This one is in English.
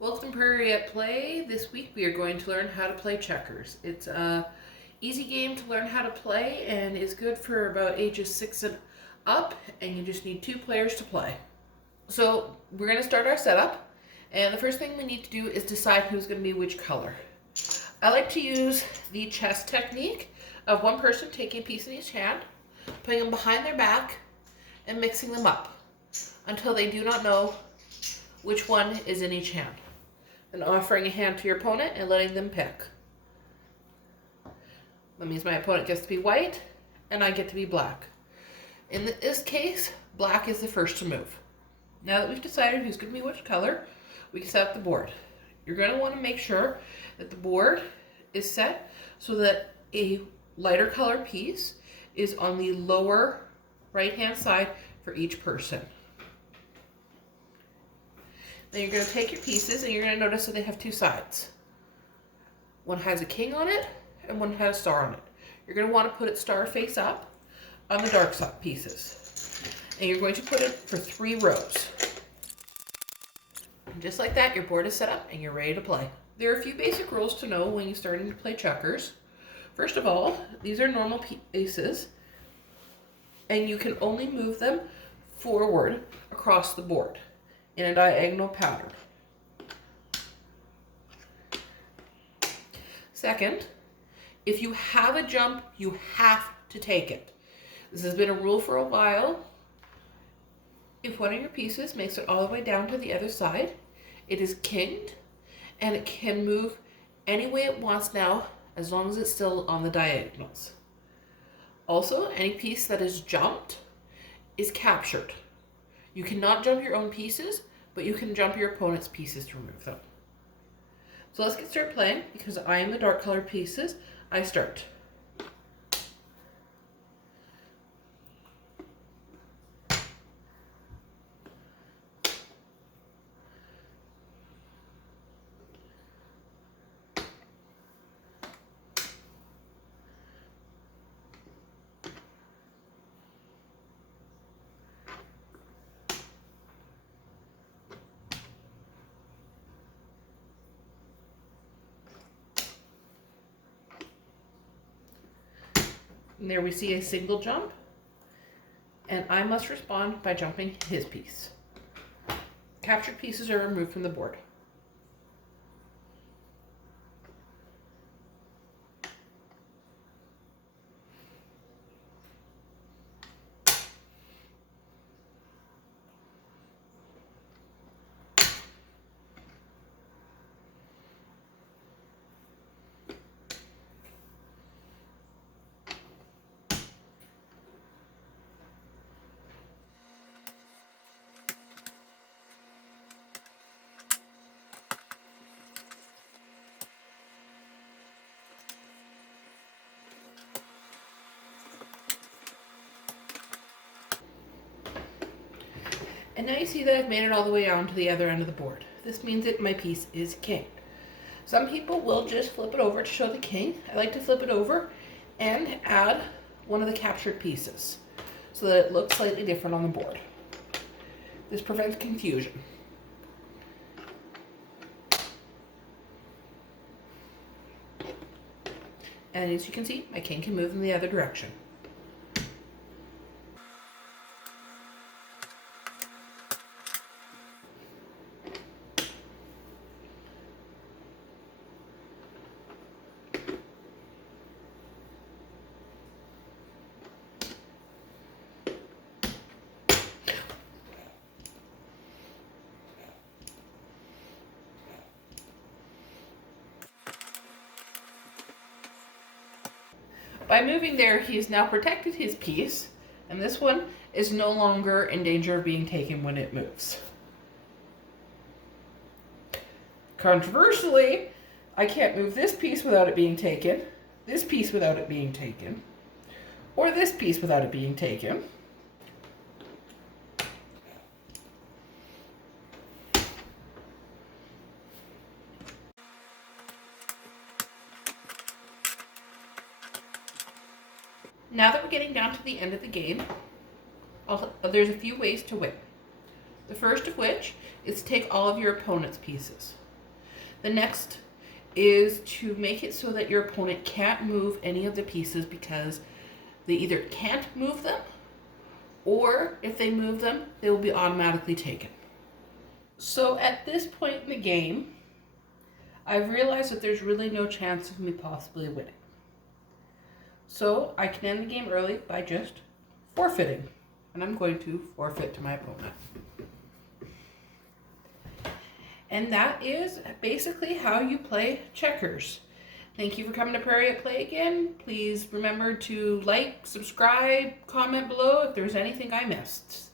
Welcome to Prairie at Play. This week we are going to learn how to play checkers. It's a easy game to learn how to play and is good for about ages 6 and up, and you just need 2 players to play. So we're going to start our setup, and the first thing we need to do is decide who's going to be which color. I like to use the chess technique of one person taking a piece in each hand, putting them behind their back, and mixing them up until they do not know which one is in each hand. And offering a hand to your opponent and letting them pick. That means my opponent gets to be white and I get to be black. In this case, black is the first to move. Now that we've decided who's going to be which color, we can set up the board. You're going to want to make sure that the board is set so that a lighter color piece is on the lower right hand side for each person. Then you're going to take your pieces and you're going to notice that they have 2 sides. One has a king on it and one has a star on it. You're going to want to put it star face up on the dark side pieces. And you're going to put it for 3 rows. And just like that, your board is set up and you're ready to play. There are a few basic rules to know when you're starting to play checkers. First of all, these are normal pieces and you can only move them forward across the board in a diagonal pattern. Second, if you have a jump, you have to take it. This has been a rule for a while. If one of your pieces makes it all the way down to the other side, it is kinged and it can move any way it wants now as long as it's still on the diagonals. Also, any piece that is jumped is captured. You cannot jump your own pieces, but you can jump your opponent's pieces to remove them. So let's get started playing. Because I am the dark colored pieces, I start. And there we see a single jump, and I must respond by jumping his piece. Captured pieces are removed from the board. And now you see that I've made it all the way down to the other end of the board. This means that my piece is king. Some people will just flip it over to show the king. I like to flip it over and add one of the captured pieces so that it looks slightly different on the board. This prevents confusion. And as you can see, my king can move in the other direction. By moving there, he's now protected his piece, and this one is no longer in danger of being taken when it moves. Controversially, I can't move this piece without it being taken, this piece without it being taken, or this piece without it being taken. Now that we're getting down to the end of the game, there's a few ways to win. The first of which is to take all of your opponent's pieces. The next is to make it so that your opponent can't move any of the pieces because they either can't move them, or if they move them, they will be automatically taken. So at this point in the game, I've realized that there's really no chance of me possibly winning. So I can end the game early by just forfeiting. And I'm going to forfeit to my opponent. And that is basically how you play checkers. Thank you for coming to Prairie at Play again. Please remember to like, subscribe, comment below if there's anything I missed.